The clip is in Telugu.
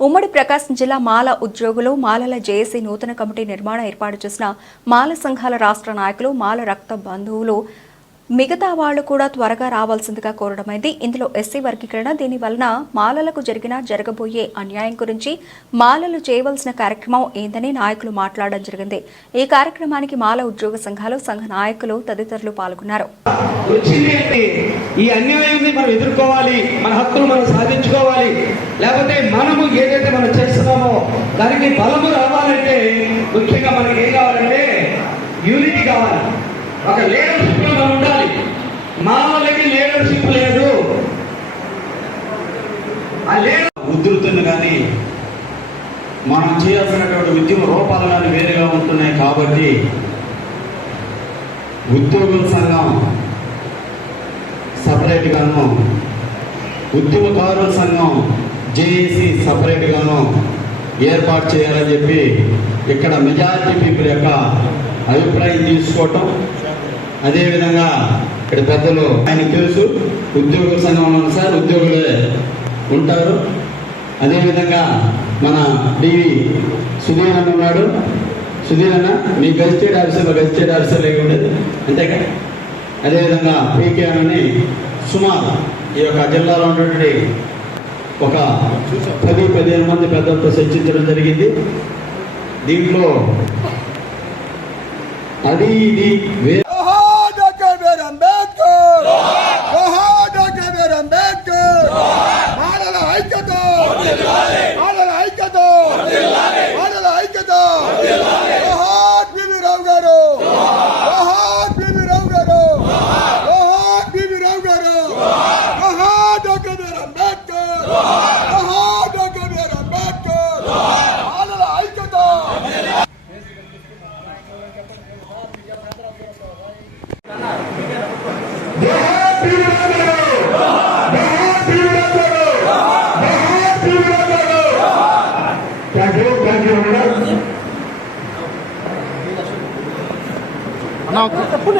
ఉమ్మడి ప్రకాశం జిల్లా మాల ఉద్యోగులు మాలల జేఏసీ నూతన కమిటీ నిర్మాణ ఏర్పాటు చేసిన మాల సంఘాల రాష్ట్ర నాయకులు మాల రక్త బంధువులు మిగతా వాళ్ళు కూడా త్వరగా రావాల్సిందిగా కోరడమైంది. ఇందులో ఎస్సీ వర్గీకరణ దీని వలన మాలలకు జరిగిన జరగబోయే అన్యాయం గురించి మాలలు చేయవలసిన కార్యక్రమం ఏందని నాయకులు మాట్లాడడం జరిగింది. ఈ కార్యక్రమానికి మాల ఉద్యోగ సంఘాలు సంఘ నాయకులు తదితరులు పాల్గొన్నారు. ఈ అన్యాయాన్ని మనం ఎదుర్కోవాలి మన హక్కులు మనం సాధించుకోవాలి. లేకపోతే మనము ఏదైతే మనం చేస్తున్నామో దానికి బలము రావాలంటే ముఖ్యంగా మనకి ఏం కావాలంటే యూనిటీ కావాలి. ఒక లీడర్షిప్లో మనం ఉండాలి. మామూలుగా లీడర్షిప్ లేదు. ఆ లీడర్ ఉధృతులు కానీ మనం చేయాల్సినటువంటి ఉద్యమ రూపాలు కానీ వేరుగా ఉంటున్నాయి కాబట్టి ఉద్యోగుల సంఘం సపరేట్గాను ఉద్యమకారుల సంఘం జేఏసీ సపరేట్గాను ఏర్పాటు చేయాలని చెప్పి ఇక్కడ మెజారిటీ పీపుల్ యొక్క అభిప్రాయం తీసుకోవటం అదేవిధంగా ఇక్కడ పెద్దలు ఆయనకు తెలుసు ఉద్యోగుల సంఘంలో ఉన్న సార్ ఉద్యోగులే ఉంటారు. అదేవిధంగా మన డివి సుధీర్ అన్న ఉన్నాడు. సుధీర్ అన్న మీ గజిస్టేట్ ఆఫీసర్లో గజిస్టేట్ ఆఫీసర్ లేక ఉండేది అంతేకా? అదేవిధంగా పీకే అని సుమారు ఈ యొక్క జిల్లాలో ఉన్నటువంటి ఒక పది పదిహేను మంది పెద్దలతో చర్చించడం జరిగింది. దీంట్లో అది ఇది వే జోహార్ డాక్టర్ బిఆర్ అంబేద్కర్ జోహార్ డాక్టర్ బిఆర్ అంబేద్కర్ మానవ ఐక్యత! మానవ ఐక్యత! మానవ ఐక్యత! జోహార్ బిబి రావు గారు! జోహార్ బిబి రావు గారు! జోహార్ బిబి రావు గారు! జోహార్ డాక్టర్ బిఆర్ అంబేద్కర్! జోహార్ డాక్టర్ బిఆర్ అంబేద్కర్! మానవ ఐక్యత! థ్యాంక్ యూ యూ అన్న